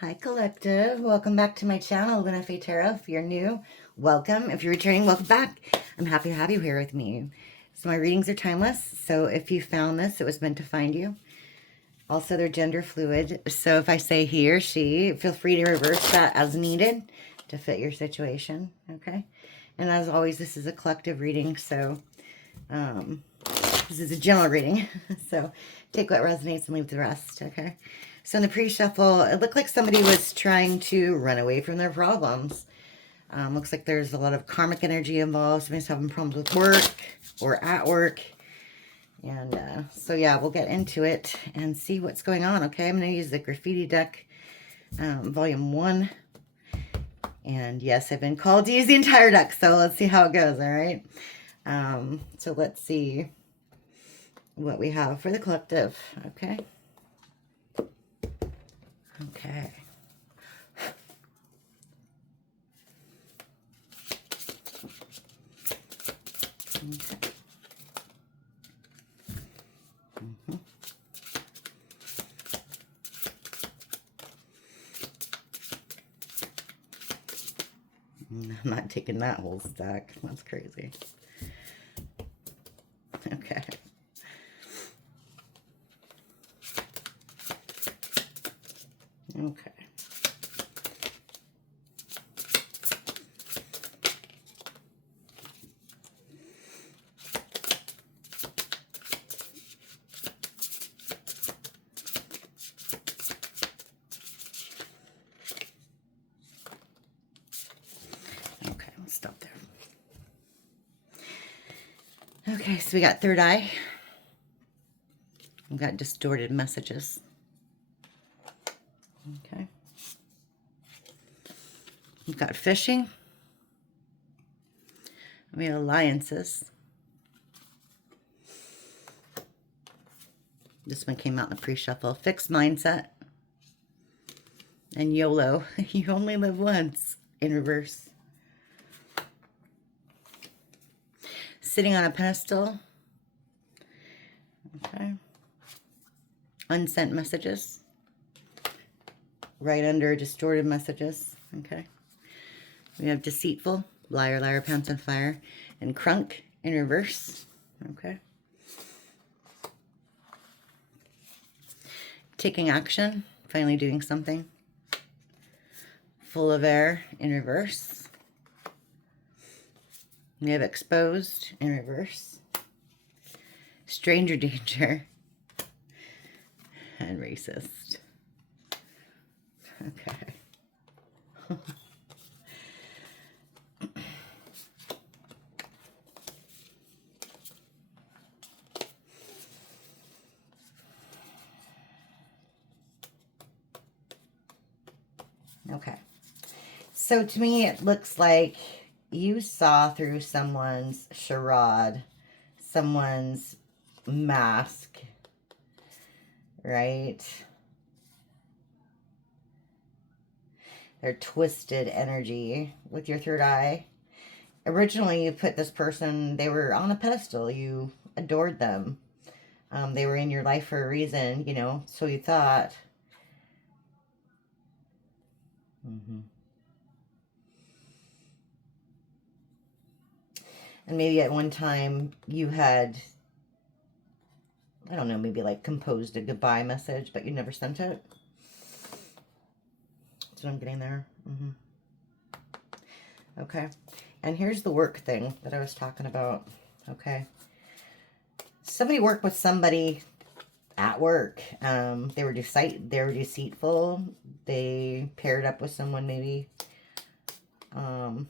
Hi Collective, welcome back to my channel, LunaFae Tarot. If you're new, welcome. If you're returning, welcome back. I'm happy to have you here with me. So my readings are timeless, so if you found this, it was meant to find you. Also, they're gender fluid, so if I say he or she, feel free to reverse that as needed to fit your situation, okay? And as always, this is a collective reading, so this is a general reading, so take what resonates and leave the rest, okay? So in the pre-shuffle, it looked like somebody was trying to run away from their problems. Looks like there's a lot of karmic energy involved. Somebody's having problems with work or at work. And so yeah, we'll get into it and see what's going on, okay? I'm going to use the Graffiti deck, volume 1. And yes, I've been called to use the entire deck, so let's see how it goes, all right? So let's see what we have for the collective, okay? Okay. Okay. I'm not taking that whole stack. That's crazy. Okay. Okay. Okay, let's stop there. Okay, so we got third eye. We've got distorted messages. Okay. We've got fishing. We have alliances. This one came out in the pre-shuffle. Fixed mindset. And YOLO. You only live once. In reverse. Sitting on a pedestal. Okay. Unsent messages. Right under distorted messages. Okay. We have deceitful, liar, liar, pants on fire, and crunk in reverse. Okay. Taking action, finally doing something. Full of air in reverse. We have exposed in reverse. Stranger danger. And racist. Okay. Okay. So to me, it looks like you saw through someone's charade, someone's mask, right? Their twisted energy with your third eye. Originally, you put this person, they were on a pedestal. You adored them. They were in your life for a reason, you know, so you thought. And maybe at one time you had, I don't know, maybe like composed a goodbye message, but you never sent it. That's what I'm getting there. Okay. And here's the work thing that I was talking about. Okay. Somebody worked with somebody at work. They were deceitful. They paired up with someone maybe. But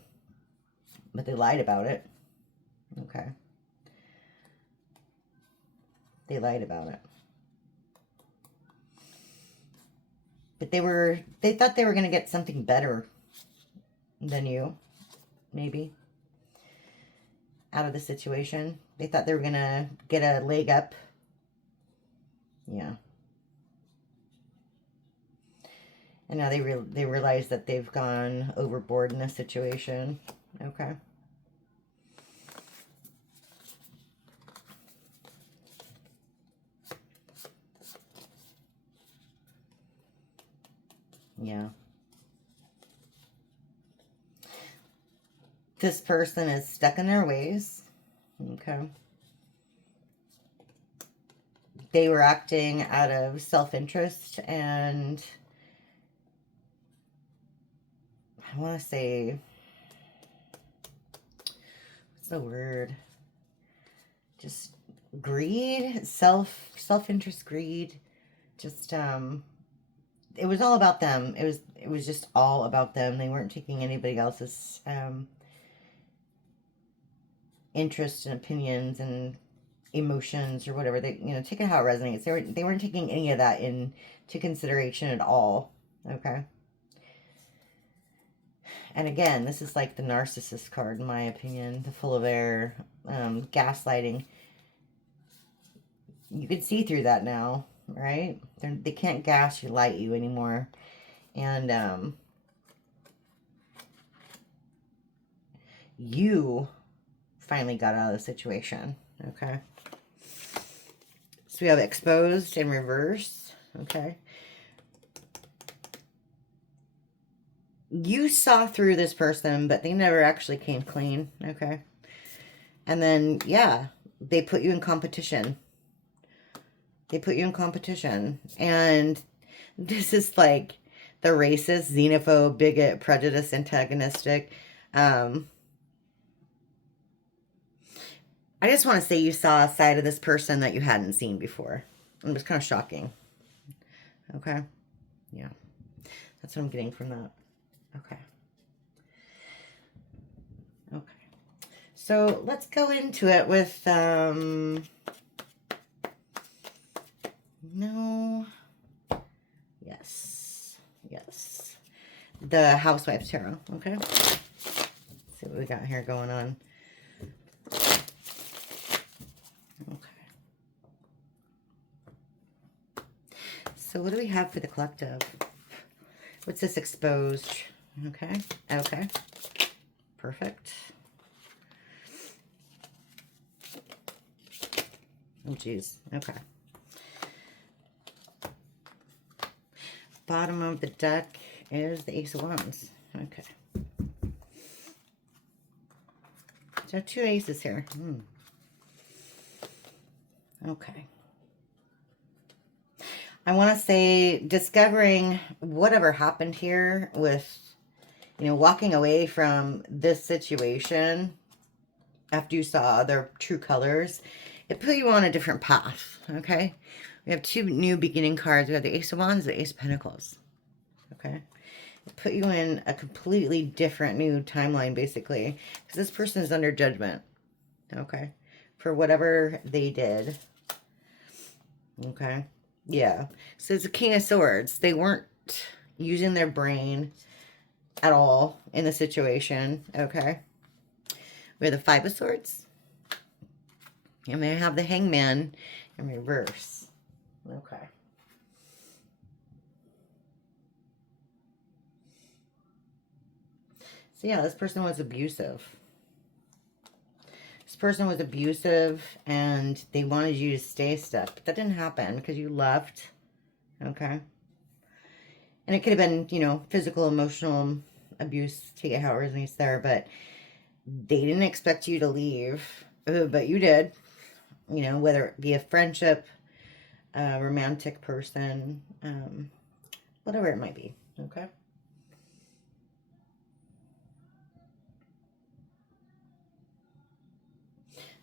they lied about it. Okay. They lied about it. But they thought they were going to get something better than you, maybe, out of the situation. They thought they were going to get a leg up. Yeah. And now they realize that they've gone overboard in this situation. Okay. Yeah. This person is stuck in their ways. Okay. They were acting out of self-interest and I want to say, what's the word? Just greed, self-interest, greed. Just it was all about them. It was just all about them. They weren't taking anybody else's interests and opinions and emotions or whatever. They, you know, take it how it resonates. They weren't taking any of that into consideration at all. Okay. And again, this is like the narcissist card, in my opinion, the full of air, gaslighting. You can see through that now, right? They can't gas you, light you anymore. And you finally got out of the situation, okay? So we have exposed and reverse, okay? You saw through this person, but they never actually came clean, okay? And then, yeah, they put you in competition. They put you in competition. And this is like the racist, xenophobe, bigot, prejudice, antagonistic. I just want to say you saw a side of this person that you hadn't seen before. It was kind of shocking. Okay? Yeah. That's what I'm getting from that. Okay. Okay. So let's go into it with, no. Yes. Yes. The Housewives Tarot. Okay? Let's see what we got here going on. Okay. So what do we have for the collective? What's this exposed? Okay. Okay. Perfect. Oh, geez. Okay. Bottom of the deck is the Ace of Wands. Okay. So 2 aces here. Okay. I want to say discovering whatever happened here with, you know, walking away from this situation after you saw their true colors, it put you on a different path, okay? We have 2 new beginning cards. We have the Ace of Wands and the Ace of Pentacles, okay? It put you in a completely different new timeline, basically, because this person is under judgment, okay, for whatever they did, okay? Yeah, so it's a King of Swords. They weren't using their brain at all in the situation, okay? We have the Five of Swords. And we have the Hangman in reverse. Okay. So yeah, this person was abusive. This person was abusive and they wanted you to stay stuck. But that didn't happen because you left. Okay. And it could have been, you know, physical, emotional abuse. Take it how it resonates there. But they didn't expect you to leave. But you did. You know, whether it be a friendship, a romantic person, whatever it might be. Okay.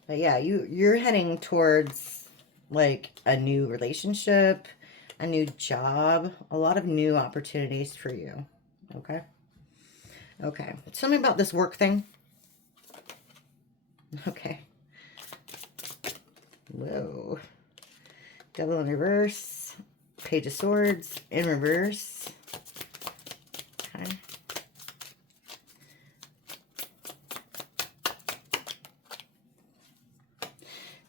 But yeah, you're heading towards like a new relationship, a new job, a lot of new opportunities for you. Okay. Okay. Tell me about this work thing. Okay. Whoa. Devil in reverse. Page of Swords in reverse. Okay.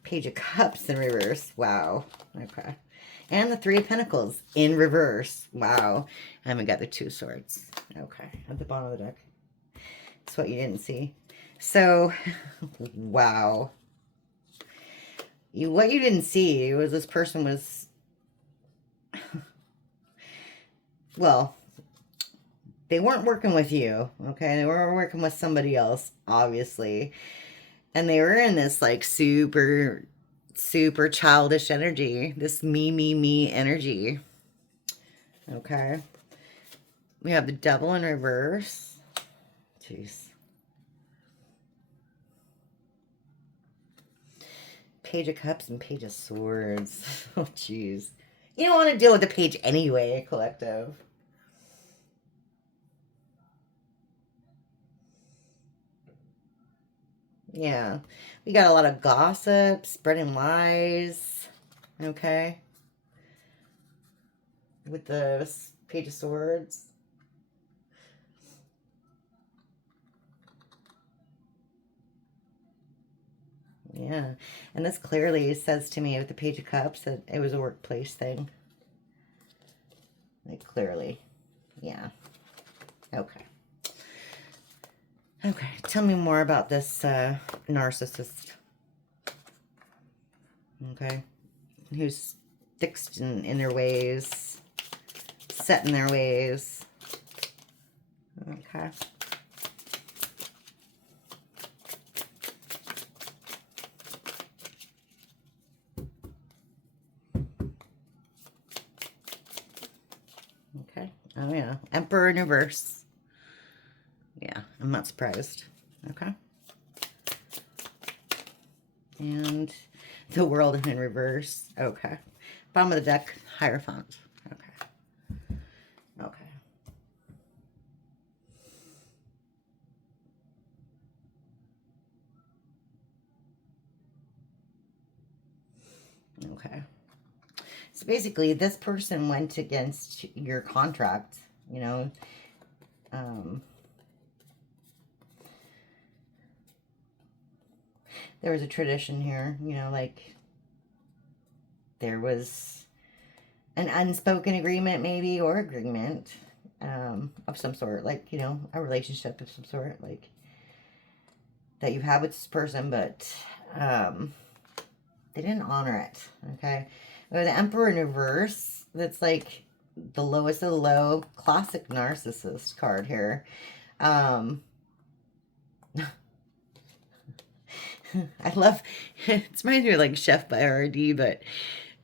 Page of Cups in reverse. Wow. Okay. And the Three of Pentacles in reverse. Wow. I haven't got the 2 swords. Okay. At the bottom of the deck. That's what you didn't see. So, wow. What you didn't see was this person was, well, they weren't working with you, okay? They were working with somebody else, obviously. And they were in this like super, super childish energy, this me energy, okay? We have the devil in reverse. Jeez. Page of Cups and Page of Swords. Oh, jeez. You don't want to deal with the page anyway, collective. Yeah. We got a lot of gossip, spreading lies. Okay. With the Page of Swords. Yeah. And this clearly says to me with the Page of Cups that it was a workplace thing. Like, clearly. Yeah. Okay. Okay. Tell me more about this narcissist. Okay. Who's fixed in their ways. Set in their ways. Okay. Okay. Oh, yeah. Emperor in reverse. Yeah, I'm not surprised. Okay. And the World in reverse. Okay. Bottom of the deck, Hierophant. Okay. Okay. Okay. So basically, this person went against your contract, you know. There was a tradition here, you know, like there was an unspoken agreement maybe, or agreement of some sort, like, you know, a relationship of some sort, like that you have with this person, but they didn't honor it. Okay. Or the Emperor in reverse, that's like the lowest of the low, classic narcissist card here. I love, it's reminds me of like Chef Boyardee, but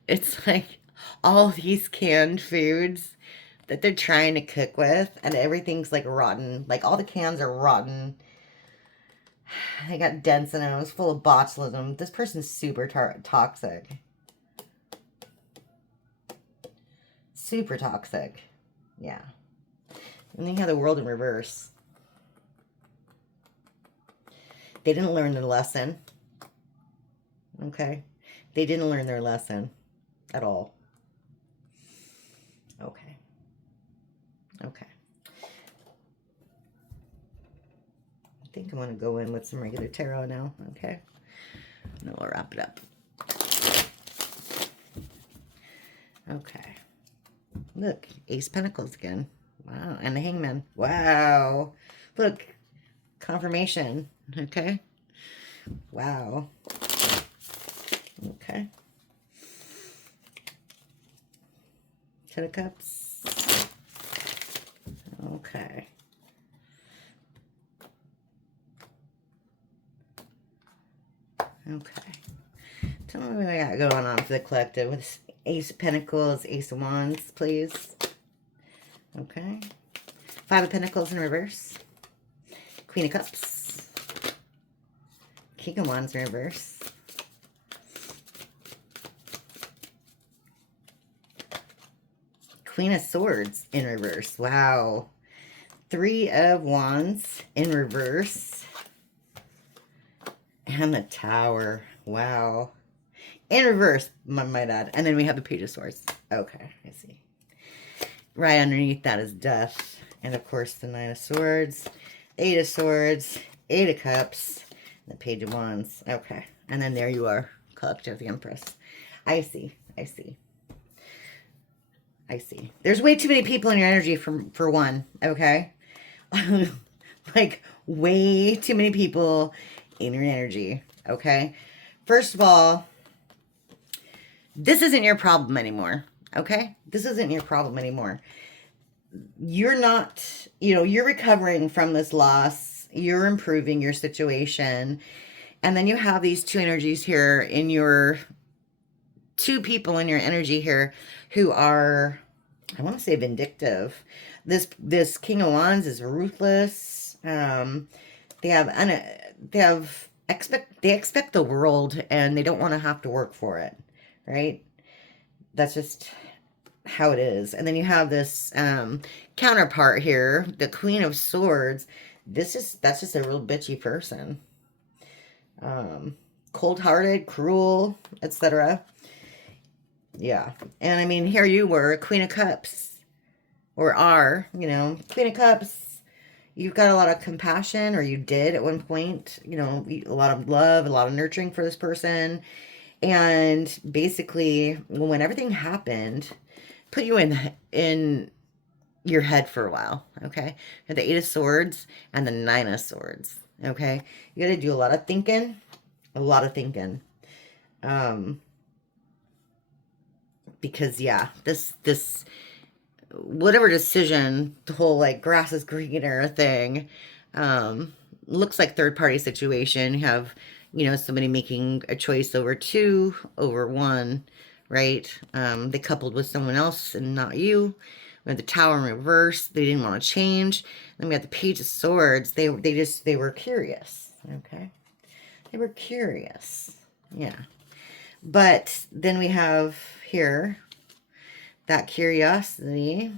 it's like all these canned foods that they're trying to cook with, and everything's like rotten. Like all the cans are rotten. They got dents in them. It's full of botulism. This person's super toxic. Super toxic. Yeah. And then you have the World in reverse. They didn't learn their lesson. Okay? They didn't learn their lesson at all. Okay. Okay. I think I'm going to go in with some regular tarot now. Okay? And then we'll wrap it up. Okay. Look, Ace Pentacles again. Wow. And the Hangman. Wow. Look. Confirmation. Okay. Wow. Okay. Ten of Cups. Okay. Okay. Tell me what I got going on for the collective with Ace of Pentacles, Ace of Wands, please. Okay. Five of Pentacles in reverse. Queen of Cups. King of Wands in reverse. Queen of Swords in reverse. Wow. Three of Wands in reverse. And the Tower. Wow. In reverse, my dad. And then we have the Page of Swords. Okay, I see. Right underneath that is Death. And of course the Nine of Swords. Eight of Swords. Eight of Cups. And the Page of Wands. Okay. And then there you are. Collective, the Empress. I see. I see. I see. There's way too many people in your energy for one. Okay? Like, way too many people in your energy. Okay? First of all, this isn't your problem anymore. Okay? This isn't your problem anymore. you're not, you're recovering from this loss. You're improving your situation. And then you have these two energies here in your, two people in your energy here who are, I want to say, vindictive. This King of Wands is ruthless. They have they expect the world, and they don't want to have to work for it, right? That's just how it is. And then you have this counterpart here, the Queen of Swords. That's just a real bitchy person. Cold-hearted, cruel, etc. Yeah. And I mean, here you were, Queen of Cups, or are, Queen of Cups. You've got a lot of compassion, or you did at one point, a lot of love, a lot of nurturing for this person. And basically, when everything happened, put you in your head for a while, okay? And the Eight of Swords and the Nine of Swords, okay? You got to do a lot of thinking, because yeah, this whatever decision, the whole like grass is greener thing, looks like third party situation. You have, somebody making a choice over two, over one, right? They coupled with someone else and not you. We have the Tower in reverse. They didn't want to change. Then we have the Page of Swords. They were curious. Okay. They were curious. Yeah. But then we have here that curiosity.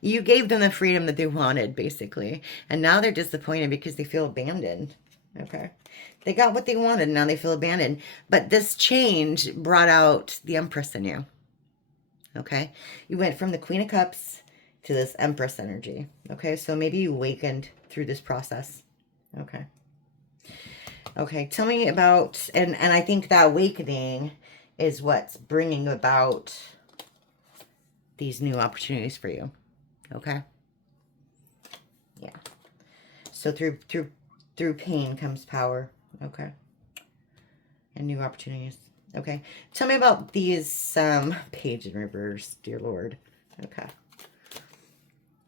You gave them the freedom that they wanted, basically. And now they're disappointed because they feel abandoned. Okay. They got what they wanted. Now they feel abandoned. But this change brought out the Empress in you. Okay. You went from the Queen of Cups to this Empress energy. Okay. So maybe you awakened through this process. Okay. Okay. Tell me about, and I think that awakening is what's bringing about these new opportunities for you. Okay. Yeah. So through pain comes power. Okay. And new opportunities. Okay. Tell me about these Page in reverse, dear Lord. Okay.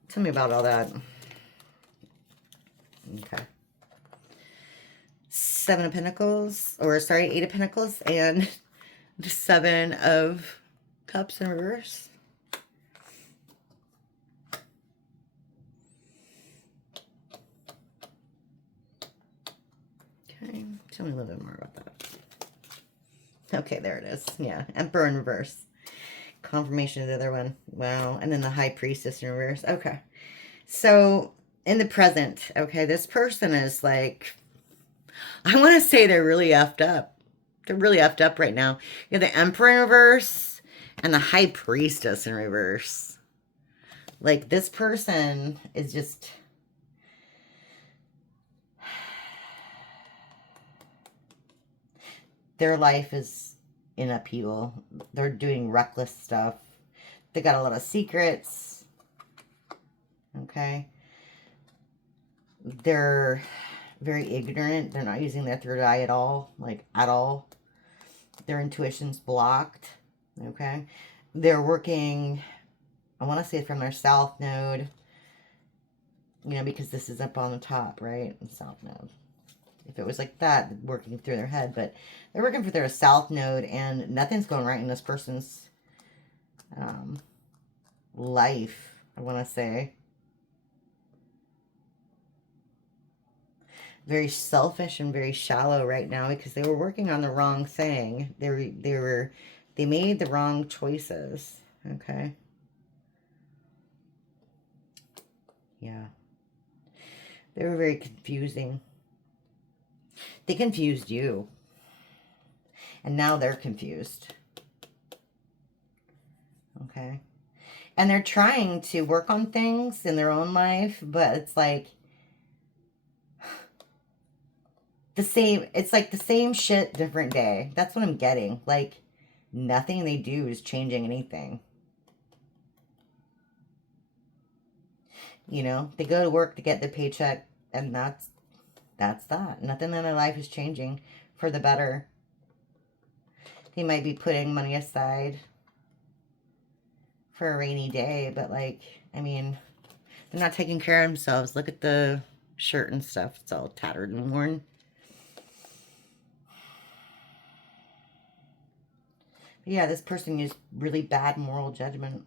Tell me about all that. Okay. Seven of Pentacles, or sorry, Eight of Pentacles, and the Seven of Cups in reverse. Okay, tell me a little bit more about that. Okay, there it is. Yeah, Emperor in reverse. Confirmation of the other one. Wow, and then the High Priestess in reverse. Okay, so in the present, okay, this person is like, I want to say they're really effed up. They're really effed up right now. You have the Emperor in reverse and the High Priestess in reverse. Like, this person is just... their life is in upheaval. They're doing reckless stuff. They got a lot of secrets. Okay. They're very ignorant. They're not using their third eye at all. Like, at all. Their intuition's blocked. Okay. They're working, I want to say, from their south node. Because this is up on the top, right? The south node. If it was like that, working through their head. But they're working for their south node, and nothing's going right in this person's life, I want to say. Very selfish and very shallow right now because they were working on the wrong thing. They made the wrong choices. Okay. Yeah. They were very confusing. They confused you. And now they're confused. Okay. And they're trying to work on things in their own life, but it's like it's like the same shit, different day. That's what I'm getting. Like, nothing they do is changing anything. They go to work to get their paycheck, and that's that. Nothing in their life is changing for the better. They might be putting money aside for a rainy day, but like, I mean, they're not taking care of themselves. Look at the shirt and stuff. It's all tattered and worn. But yeah, this person used really bad moral judgment.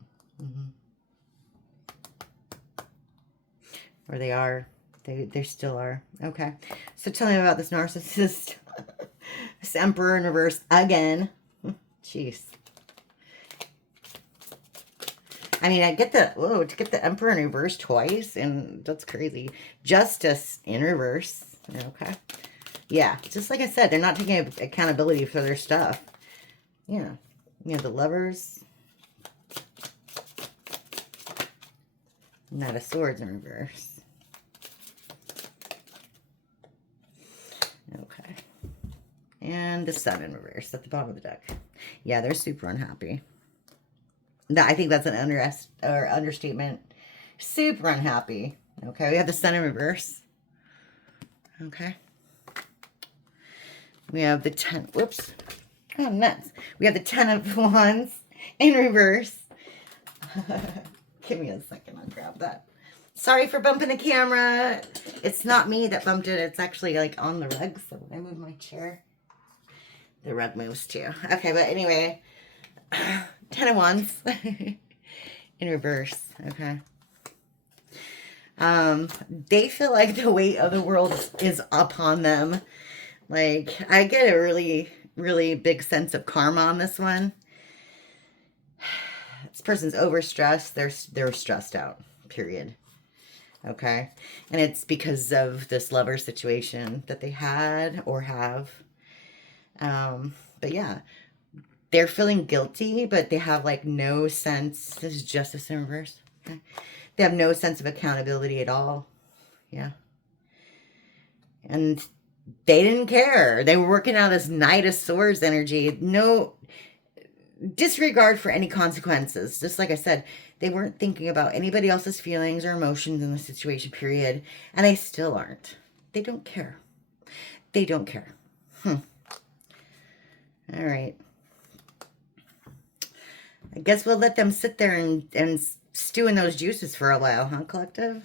Or they are. They still are. Okay. So tell me about this narcissist. This Emperor in reverse again. Jeez. I mean, I get the, whoa, to get the Emperor in reverse twice, and that's crazy. Justice in reverse. Okay. Yeah, just like I said, they're not taking accountability for their stuff. Yeah. You know, the Lovers. Knight of Swords in reverse. Okay. And the Sun in reverse at the bottom of the deck. Yeah, they're super unhappy. I think that's an understatement. Super unhappy. Okay, we have the Sun in reverse. Okay. We have the 10, whoops. Oh, nuts. We have the 10 of Wands in reverse. Give me a second, I'll grab that. Sorry for bumping the camera. It's not me that bumped it. It's actually like on the rug. So when I move my chair, the rug moves too. Okay, but anyway, 10 of Wands in reverse. Okay. They feel like the weight of the world is upon them. Like, I get a really, really big sense of karma on this one. This person's overstressed. They're stressed out, period. Okay. And it's because of this lover situation that they had or have. But yeah, they're feeling guilty, but they have like no sense. This is Justice in reverse. Okay. They have no sense of accountability at all. Yeah. And they didn't care. They were working out this Knight of Swords energy. No disregard for any consequences. Just like I said, they weren't thinking about anybody else's feelings or emotions in the situation, period. And they still aren't. They don't care. They don't care. All right. I guess we'll let them sit there and stew in those juices for a while, huh, collective?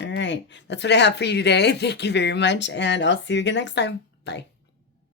All right. That's what I have for you today. Thank you very much, and I'll see you again next time. Bye.